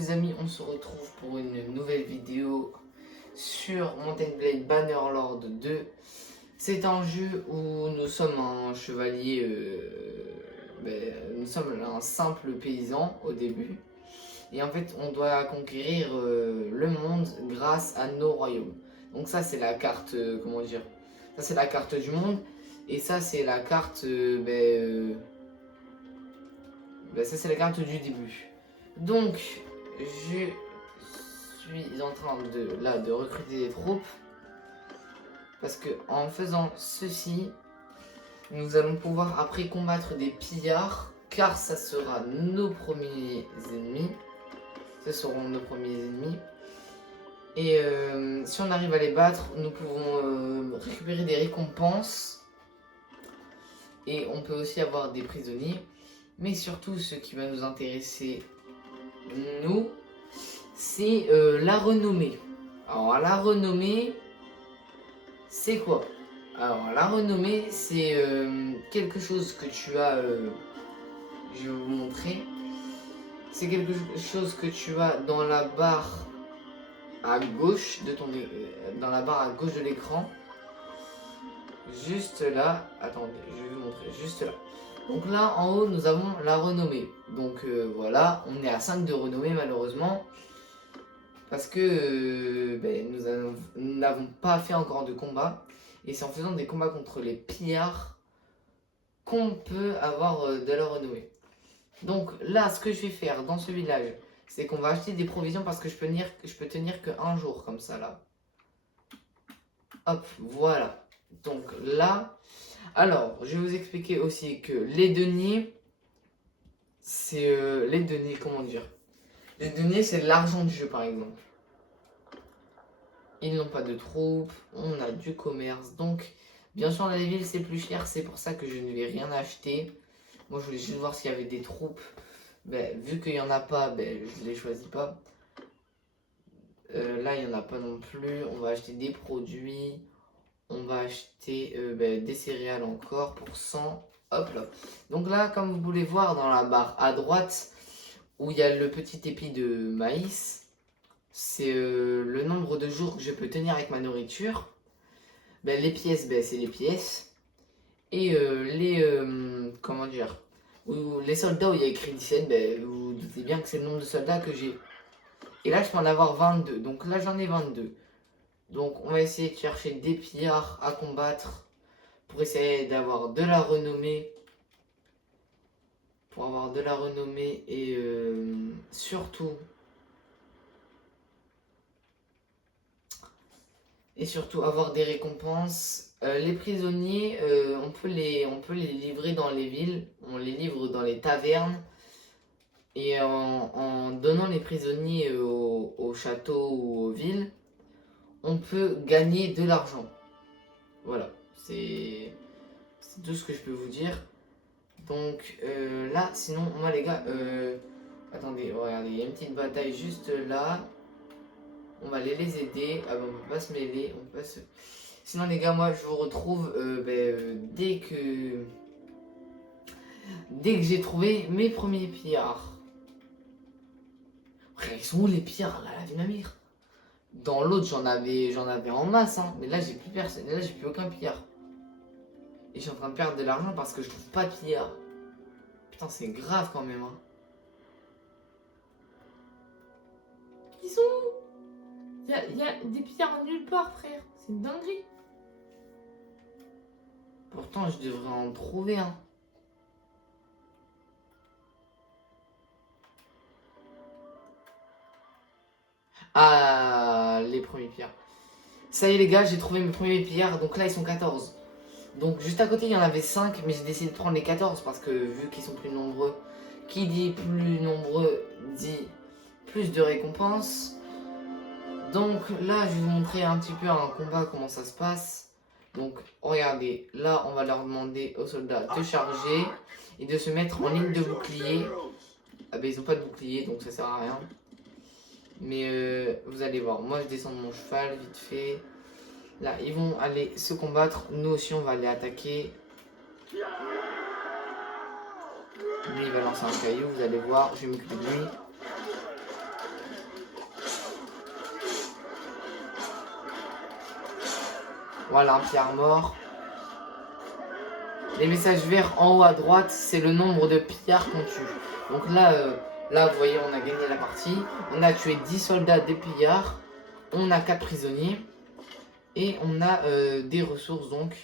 les amis, on se retrouve pour une nouvelle vidéo sur Mountain Blade Bannerlord 2. C'est un jeu où nous sommes un chevalier, nous sommes un simple paysan au début. Et en fait, on doit conquérir le monde grâce à nos royaumes. Donc ça, c'est la carte, comment dire, ça c'est la carte du monde. Et ça, c'est la carte, ça c'est la carte du début. Donc, je suis en train de recruter des troupes. Parce que en faisant ceci, nous allons pouvoir après combattre des pillards. Car ça sera nos premiers ennemis. Ce seront nos premiers ennemis. Et si on arrive à les battre, nous pouvons récupérer des récompenses. Et on peut aussi avoir des prisonniers. Mais surtout, ce qui va nous intéresser, nous, c'est la renommée. Alors, la renommée, c'est quoi? Alors, la renommée, c'est quelque chose que tu as... je vais vous montrer. C'est quelque chose que tu as dans la barre à gauche de ton... dans la barre à gauche de l'écran. Juste là. Attendez, je vais vous montrer. Juste là. Donc là, en haut, nous avons la renommée. Donc voilà, on est à 5 de renommée malheureusement. Parce que nous n'avons pas fait encore de combat. Et c'est en faisant des combats contre les pillards qu'on peut avoir de la renommée. Donc là, ce que je vais faire dans ce village, c'est qu'on va acheter des provisions parce que je peux tenir que un jour comme ça là. Hop, voilà. Donc là... Alors, je vais vous expliquer aussi que les deniers, c'est les deniers, comment dire? Les deniers, c'est l'argent du jeu, par exemple. Ils n'ont pas de troupes, on a du commerce, donc bien sûr, dans les villes, c'est plus cher, c'est pour ça que je ne vais rien acheter. Moi, je voulais juste voir s'il y avait des troupes. Vu qu'il n'y en a pas, je ne les choisis pas. Là, il n'y en a pas non plus. On va acheter des produits. On va acheter des céréales encore pour 100. Hop là. Donc là, comme vous pouvez voir dans la barre à droite, où il y a le petit épi de maïs, c'est le nombre de jours que je peux tenir avec ma nourriture. Les pièces, c'est les pièces. Et comment dire, les soldats où il y a écrit 17, vous vous doutez bien que c'est le nombre de soldats que j'ai. Et là, je peux en avoir 22. Donc là, j'en ai 22. Donc on va essayer de chercher des pillards à combattre pour essayer d'avoir de la renommée. Pour avoir de la renommée et surtout avoir des récompenses. Les prisonniers, on peut les livrer dans les villes, on les livre dans les tavernes. Et en donnant les prisonniers au château ou aux villes, on peut gagner de l'argent. Voilà, c'est tout ce que je peux vous dire. Donc là, sinon, moi les gars, attendez, regardez, il y a une petite bataille juste là. On va aller les aider. Ah bon, on peut pas se mêler, on peut pas se... Sinon les gars, moi je vous retrouve dès que j'ai trouvé mes premiers pillards. Frère, ils sont où les pillards là, la vie de ma mère? Dans l'autre, j'en avais en masse, hein. Mais là, j'ai plus personne. Là, j'ai plus aucun pillard. Et je suis en train de perdre de l'argent parce que je trouve pas de pillard. Putain, c'est grave quand même, hein. Ils sont où? Il y a des pillards nulle part, frère. C'est une dinguerie. Pourtant, je devrais en trouver un. Ah, les premiers pillards. Ça y est, les gars, j'ai trouvé mes premiers pillards. Donc là, ils sont 14. Donc juste à côté, il y en avait 5, mais j'ai décidé de prendre les 14 parce que vu qu'ils sont plus nombreux, qui dit plus nombreux dit plus de récompenses. Donc là, je vais vous montrer un petit peu un combat, comment ça se passe. Donc regardez, là, on va leur demander aux soldats de charger et de se mettre en ligne de bouclier. Ah ils n'ont pas de bouclier, donc ça sert à rien. Mais vous allez voir, moi je descends de mon cheval vite fait. Là, ils vont aller se combattre. Nous aussi, on va aller attaquer. Lui, il va lancer un caillou. Vous allez voir. Je vais m'occuper de lui. Voilà, un pillard mort. Les messages verts en haut à droite, c'est le nombre de pillards qu'on tue. Donc là, vous voyez, on a gagné la partie. On a tué 10 soldats, des pillards. On a 4 prisonniers. Et on a des ressources donc.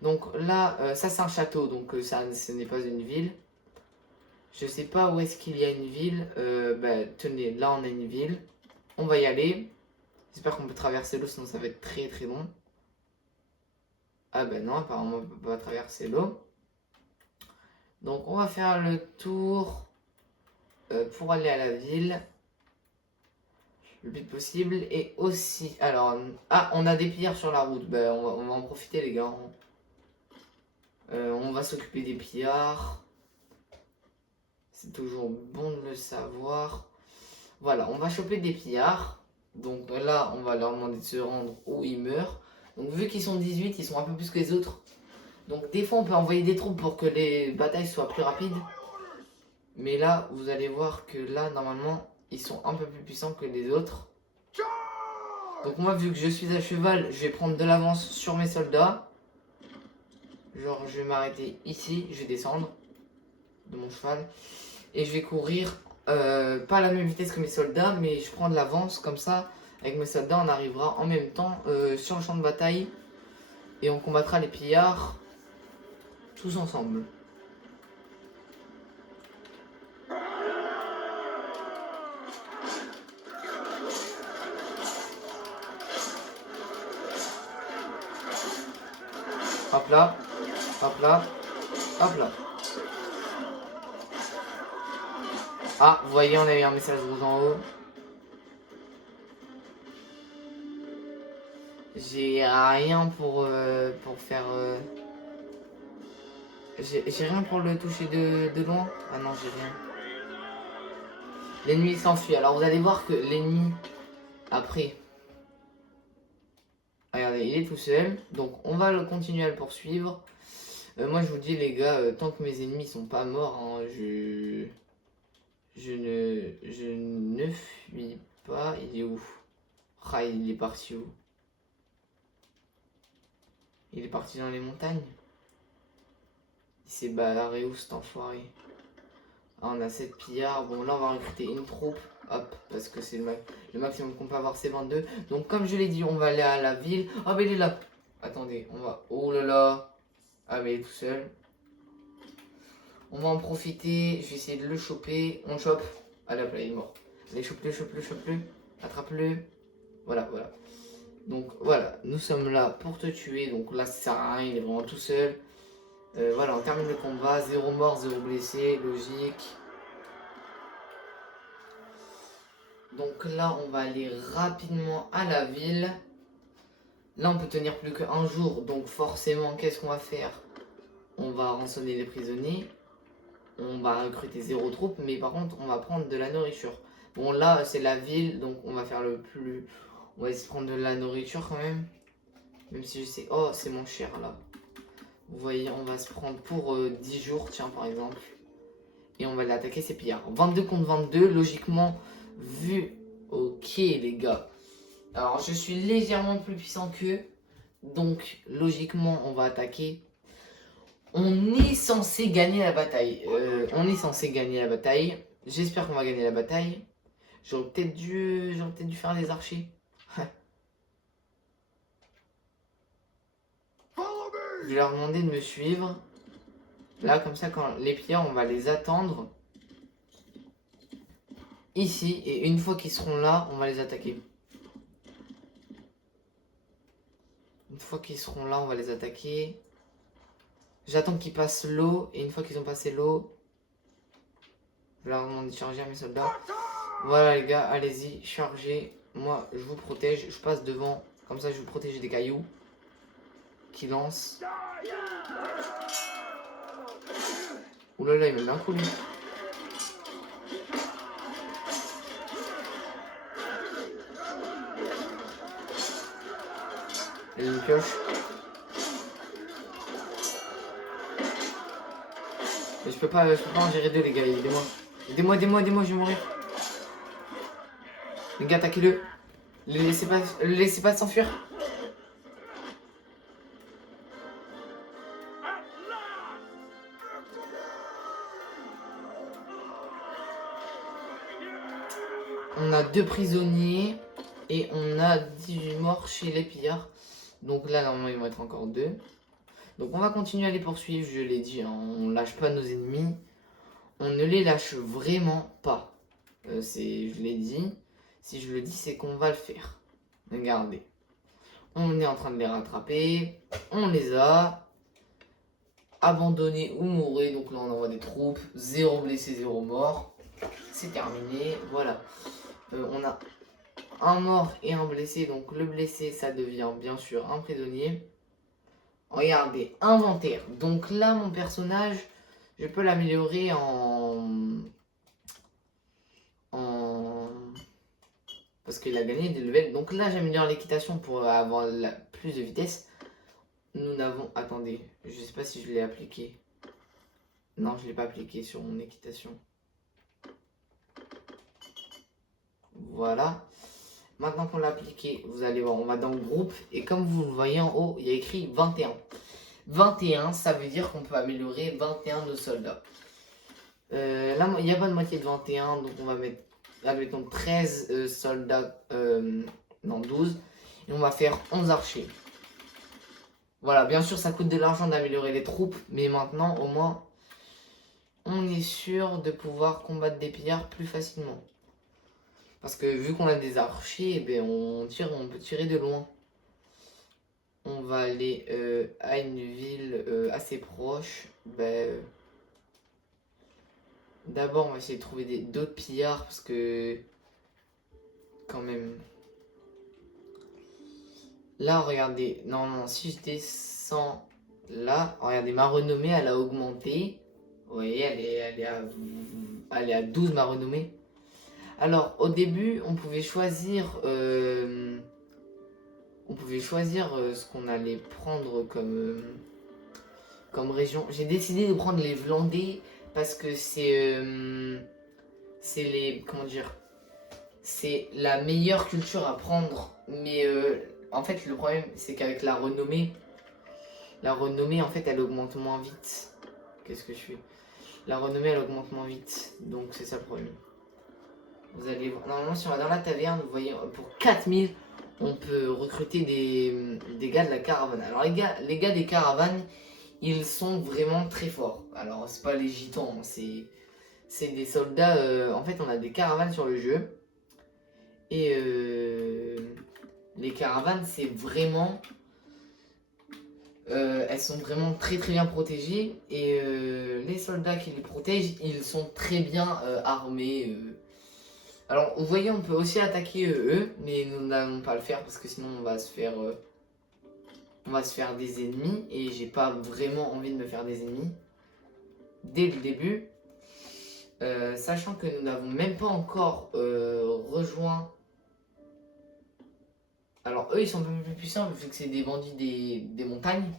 Donc là, ça c'est un château, donc ça ce n'est pas une ville. Je sais pas où est-ce qu'il y a une ville. Bah, tenez, là on a une ville. On va y aller. J'espère qu'on peut traverser l'eau, sinon ça va être très très long. Ah ben non, apparemment on peut pas traverser l'eau. Donc on va faire le tour pour aller à la ville le plus possible. Et aussi, alors, on a des pillards sur la route. Ben, on va en profiter les gars. On va s'occuper des pillards. C'est toujours bon de le savoir. Voilà, on va choper des pillards. Donc là, on va leur demander de se rendre où ils meurent. Donc vu qu'ils sont 18, ils sont un peu plus que les autres. Donc des fois, on peut envoyer des troupes pour que les batailles soient plus rapides. Mais là, vous allez voir que là, normalement, ils sont un peu plus puissants que les autres. Donc moi, vu que je suis à cheval, je vais prendre de l'avance sur mes soldats. Genre, je vais m'arrêter ici, je vais descendre de mon cheval. Et je vais courir, pas à la même vitesse que mes soldats, mais je prends de l'avance, comme ça, avec mes soldats, on arrivera en même temps sur le champ de bataille. Et on combattra les pillards tous ensemble. Hop là, hop là, hop là. Ah, vous voyez, on a eu un message rouge en haut. J'ai rien pour faire... J'ai rien pour le toucher de loin. Ah non, j'ai rien. L'ennemi s'enfuit. Alors vous allez voir que l'ennemi, après... Regardez, il est tout seul. Donc on va continuer à le poursuivre. Moi je vous dis les gars, tant que mes ennemis sont pas morts, hein, je ne fuis pas. Il est où? Ah, il est parti où? Il est parti dans les montagnes. Il s'est barré où cet enfoiré? Ah, on a 7 pillards. Bon, là on va recruter une troupe. Hop, parce que c'est le maximum qu'on peut avoir, c'est 22. Donc comme je l'ai dit, on va aller à la ville. Ah, mais il est là. Attendez, on va... Oh là là. Ah, mais il est tout seul. On va en profiter. Je vais essayer de le choper. On le chope. Allez hop là, il est mort. Allez, chope-le, chope-le, chope-le. Attrape-le. Voilà, voilà. Donc voilà, nous sommes là pour te tuer. Donc là, ça sert à rien, il est vraiment tout seul. Voilà, on termine le combat. 0 mort, 0 blessé, logique. Donc là, on va aller rapidement à la ville. Là, on peut tenir plus qu'un jour. Donc forcément, qu'est-ce qu'on va faire? On va rançonner les prisonniers. On va recruter 0 troupes. Mais par contre, on va prendre de la nourriture. Bon, là, c'est la ville. Donc on va faire le plus... On va essayer de prendre de la nourriture quand même. Même si je sais... Oh, c'est mon cher là. Vous voyez, on va se prendre pour 10 jours, tiens, par exemple. Et on va aller attaquer ces pillards. 22 contre 22, logiquement, vu... Ok, les gars. Alors, je suis légèrement plus puissant qu'eux. Donc, logiquement, on va attaquer. On est censé gagner la bataille. J'espère qu'on va gagner la bataille. J'aurais peut-être dû faire des archers. Je vais leur demander de me suivre. Là, comme ça, quand les pillards, on va les attendre. Ici. Et une fois qu'ils seront là, on va les attaquer. Une fois qu'ils seront là, on va les attaquer. J'attends qu'ils passent l'eau. Et une fois qu'ils ont passé l'eau, je vais leur demander de charger à mes soldats. Voilà les gars, allez-y, chargez. Moi, je vous protège. Je passe devant. Comme ça, je vous protège des cailloux qui lancent. Ouh là là, il me met un coup lui. Il y a une pioche. Mais je peux pas en gérer deux les gars, aidez-moi. Aidez-moi, je vais mourir. Les gars, attaquez-le. Le laissez pas s'enfuir. On a 2 prisonniers et on a 18 morts chez les pillards. Donc là, normalement, il vont être encore 2. Donc on va continuer à les poursuivre, je l'ai dit, hein, on lâche pas nos ennemis. On ne les lâche vraiment pas. Je l'ai dit. Si je le dis, c'est qu'on va le faire. Regardez. On est en train de les rattraper. On les a abandonnés ou mourus. Donc là, on envoie des troupes. 0 blessés, 0 mort. C'est terminé. Voilà. On a un mort et un blessé. Donc le blessé, ça devient bien sûr un prisonnier. Regardez, inventaire. Donc là, mon personnage, je peux l'améliorer parce qu'il a gagné des levels. Donc là, j'améliore l'équitation pour avoir plus de vitesse. Nous n'avons... Attendez, je sais pas si je l'ai appliqué. Non, je l'ai pas appliqué sur mon équitation. Voilà. Maintenant qu'on l'a appliqué, vous allez voir, on va dans le groupe. Et comme vous le voyez en haut, il y a écrit 21. 21, ça veut dire qu'on peut améliorer 21 de soldats. Là, il n'y a pas de moitié de 21, donc on va mettre, admettons, 13 soldats, non, 12. Et on va faire 11 archers. Voilà, bien sûr, ça coûte de l'argent d'améliorer les troupes, mais maintenant, au moins, on est sûr de pouvoir combattre des pillards plus facilement. Parce que vu qu'on a des archers, eh bien, on peut tirer de loin. On va aller à une ville assez proche. D'abord, on va essayer de trouver d'autres pillards parce que quand même. Là, regardez. Non, si je descends là, regardez, ma renommée, elle a augmenté. Vous voyez, elle est à 12, ma renommée. Alors, au début, on pouvait choisir... ce qu'on allait prendre comme région. J'ai décidé de prendre les Vlandais parce que c'est les... Comment dire? C'est la meilleure culture à prendre. Mais en fait, le problème, c'est qu'avec la renommée, en fait, elle augmente moins vite. Qu'est-ce que je fais? La renommée, elle augmente moins vite. Donc, c'est ça le problème. Vous allez voir. Normalement, si on va dans la taverne, vous voyez, pour 4000, on peut recruter des gars de la caravane. Alors, les gars des caravanes, ils sont vraiment très forts. Alors, c'est pas les gitans, c'est des soldats. En fait, on a des caravanes sur le jeu. Et les caravanes, c'est vraiment... elles sont vraiment très très bien protégées. Et les soldats qui les protègent, ils sont très bien armés. Alors, vous voyez, on peut aussi attaquer eux, mais nous n'allons pas le faire parce que sinon on va se faire des ennemis et j'ai pas vraiment envie de me faire des ennemis dès le début. Sachant que nous n'avons même pas encore rejoint. Alors eux ils sont un peu plus puissants vu que c'est des bandits des montagnes.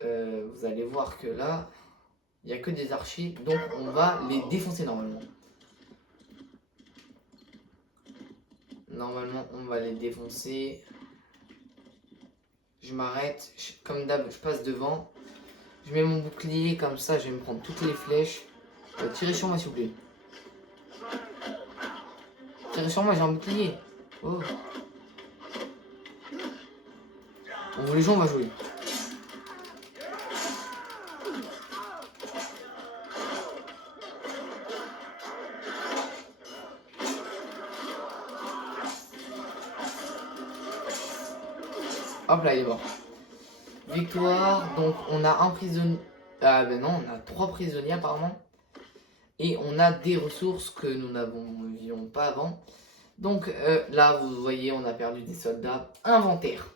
Vous allez voir que là, il n'y a que des archers, donc on va les défoncer normalement. Normalement, on va les défoncer. Je m'arrête. Comme d'hab, je passe devant. Je mets mon bouclier, comme ça, je vais me prendre toutes les flèches. Tirez sur moi, s'il vous plaît. Tirez sur moi, j'ai un bouclier. Oh. Bon, les gens, on va jouer. Hop là, il est mort. Victoire, donc on a un prisonnier. Ah ben non, on a 3 prisonniers apparemment. Et on a des ressources que nous n'avions pas avant. Donc là, vous voyez, on a perdu des soldats. Inventaire.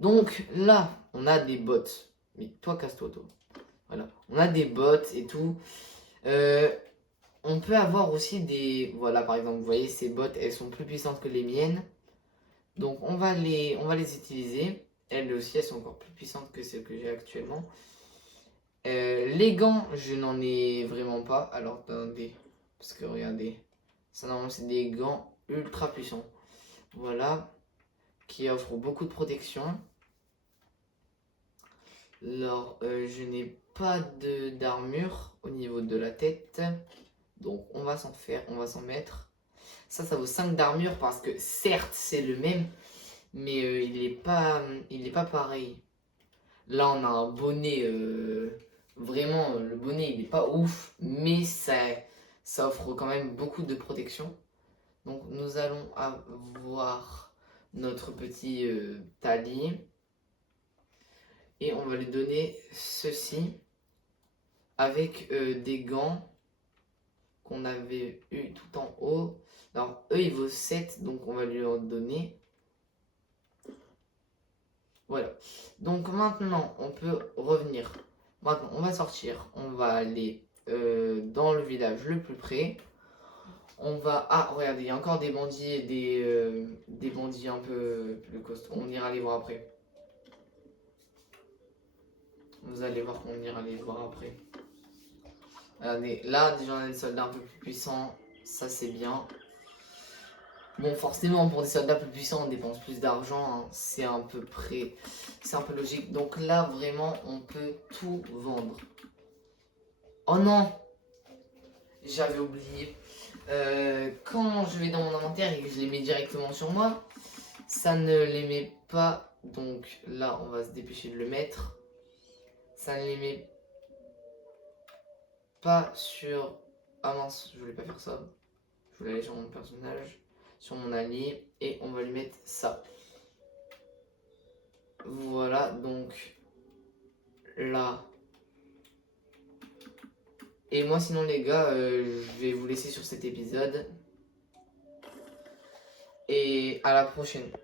Donc là, on a des bots. Mais toi, casse-toi, toi. Voilà. On a des bots et tout. On peut avoir aussi des... Voilà, par exemple, vous voyez, ces bots, elles sont plus puissantes que les miennes. Donc on va les utiliser. Elles aussi, elles sont encore plus puissantes que celles que j'ai actuellement. Les gants, je n'en ai vraiment pas. Alors attendez, parce que regardez, ça normalement c'est des gants ultra puissants. Voilà. Qui offre beaucoup de protection. Alors, je n'ai pas d'armure au niveau de la tête. Donc, on va s'en mettre. Ça vaut 5 d'armure parce que certes, c'est le même. Mais il est pas pareil. Là, on a un bonnet. Vraiment, le bonnet, il est pas ouf. Mais ça offre quand même beaucoup de protection. Donc, nous allons avoir notre petit talier. Et on va lui donner ceci. Avec des gants qu'on avait eu tout en haut. Alors, eux, il vaut 7. Donc, on va lui en donner. Voilà. Donc maintenant, on peut revenir. Maintenant, on va sortir. On va aller dans le village le plus près. On va... Ah, regardez, il y a encore des bandits et des bandits un peu plus costauds. On ira les voir après. Vous allez voir qu'on ira les voir après. Regardez, là, déjà, on a des soldats un peu plus puissants. Ça, c'est bien. Bon, forcément, pour des soldats plus puissants, on dépense plus d'argent. Hein. C'est un peu logique. Donc là, vraiment, on peut tout vendre. Oh non! J'avais oublié. Quand je vais dans mon inventaire et que je les mets directement sur moi, ça ne les met pas. Donc là, on va se dépêcher de le mettre. Ça ne les met pas sur... Ah mince, je voulais pas faire ça. Je voulais aller sur mon personnage, sur mon allié, et on va lui mettre ça. Voilà, donc là. Et moi sinon les gars, je vais vous laisser sur cet épisode. Et à la prochaine.